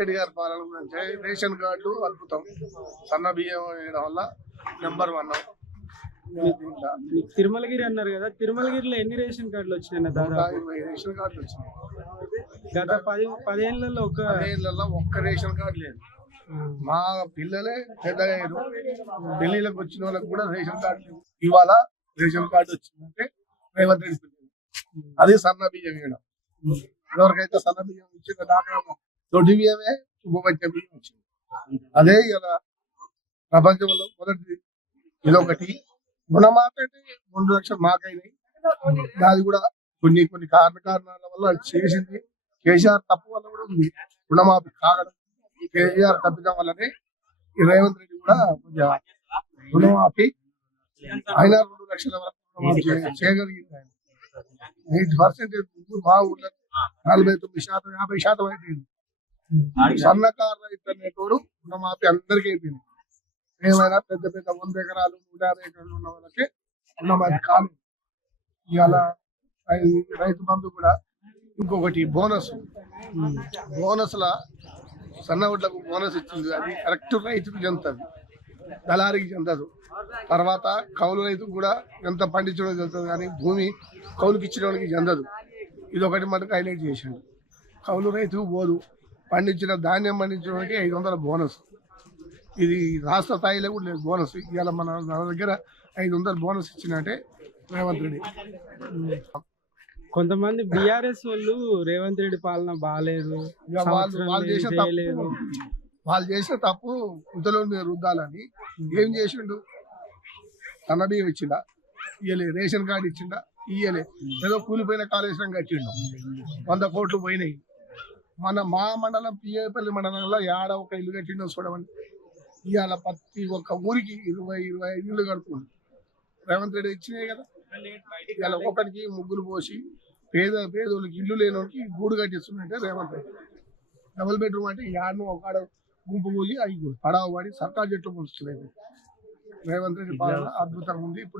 రెడ్డి గారి పాలన గురించి రేషన్ కార్డు అద్భుతం. సన్న బియ్యం వేయడం వల్ల నెంబర్ 1. తిరుమలగిరి అన్నారు కదా, తిరుమలగిరిలో ఎన్ని రేషన్ కార్డులు వచ్చినాయి? దాదాపు 20 రేషన్ కార్డులు వచ్చినాయి. గత 10 ఏళ్లలో ఒక్క రేషన్ కార్డు లేదు. మా పిల్లలే పెద్దగా పెళ్లిళ్ళకి వచ్చిన వాళ్ళకి కూడా రేషన్ కార్డు లేదు. ఇవాళ రేషన్ కార్డు వచ్చిందంటే రేవంత్ రెడ్డి పిల్లలు. అది సన్న బియ్యం వేయడం. ఎవరికైతే సన్న బియ్యం ఇచ్చిందో దాకా దొడ్డి బియ్యమే ఉపపచ్చ బియ్యం వచ్చింది. అదే ఇలా ప్రపంచంలో మొదటి ఇదొకటి. రుణమాఫీ అంటే 2 లక్షలు మాకైనాయి. అది కూడా కొన్ని కారణాల వల్ల చేసింది. కేసీఆర్ తప్పు వల్ల కూడా ఉంది రుణమాఫీ కాగడం. కేసీఆర్ తప్పిదం వల్లనే రేవంత్ రెడ్డి కూడా కొంచెం రుణమాఫీ అయినా 2 లక్షల వరకు రుణమాఫీ చేయగలిగింది. ఆయన 8% మా ఊళ్ళో 49%, 50% అయిపోయింది. సన్నకారు రైతు అనేటోడు రుణమాఫీ అందరికీ అయిపోయింది. ఏమైనా పెద్ద 100 ఎకరాలు 150 ఎకరాలు ఉన్న వాళ్ళకి రుణమాఫీ కాదు. ఇవాళ రైతు బంధు కూడా ఇంకొకటి బోనస్ లా సన్న వడ్లకు బోనస్ ఇచ్చింది. అది కరెక్ట్ రైతుకు చెందుతుంది, దళారికి చెందదు. తర్వాత కౌలు రైతుకు కూడా ఎంత పండించడం చెందుతుంది, కానీ భూమి కౌలుకి ఇచ్చిన వాళ్ళకి చెందదు. ఇది ఒకటి మనకు హైలైట్ చేసిండు. కౌలు రైతుకు పోదు, ధాన్యం పండించిన వాళ్ళకి 500 బోనస్. ఇది రాష్ట్ర స్థాయిలో కూడా లేదు బోనస్. ఇవాళ మన దగ్గర 500 బోనస్ ఇచ్చినట్టే రేవంత్ రెడ్డి. కొంతమంది బీఆర్ఎస్ వాళ్ళు రేవంత్ రెడ్డి పాలన బాగాలేదు, వాళ్ళు చేసిన తప్పు ఉత్తలో మీద రుద్దాలని ఏం చేసిండు? సన్న బియ్యం ఇచ్చిండా? ఇయ్యలే. రేషన్ కార్డు ఇచ్చిండా? ఇయ్యలే. ఏదో కూలిపోయిన కాళేశ్వరం కట్టిండు, 100 కోట్లు పోయినాయి. మా మండలం పిఏపల్లి మండలంలో ఏడ ఒక ఇల్లు కట్టిండో చూడమని. ఇవాళ ప్రతి ఒక్క ఊరికి 20-25 ఇల్లు కడుతుంది రేవంత్ రెడ్డి ఇచ్చినాయి కదా. ఇవాళ ఒక్కొక్కరికి ముగ్గులు పోసి పేదోళ్ళకి ఇల్లు లేనోళ్ళకి గూడు కట్టిస్తుందంటే రేవంత్ రెడ్డి. డబుల్ బెడ్రూమ్ అంటే యాడ్ను ఒక గుంపు కూలి 5 పడావ పడి సర్కార్ జట్లు పులుస్తున్నాయి. రేవంత్ రెడ్డి పాలన అద్భుతంగా ఉంది. ఇప్పుడు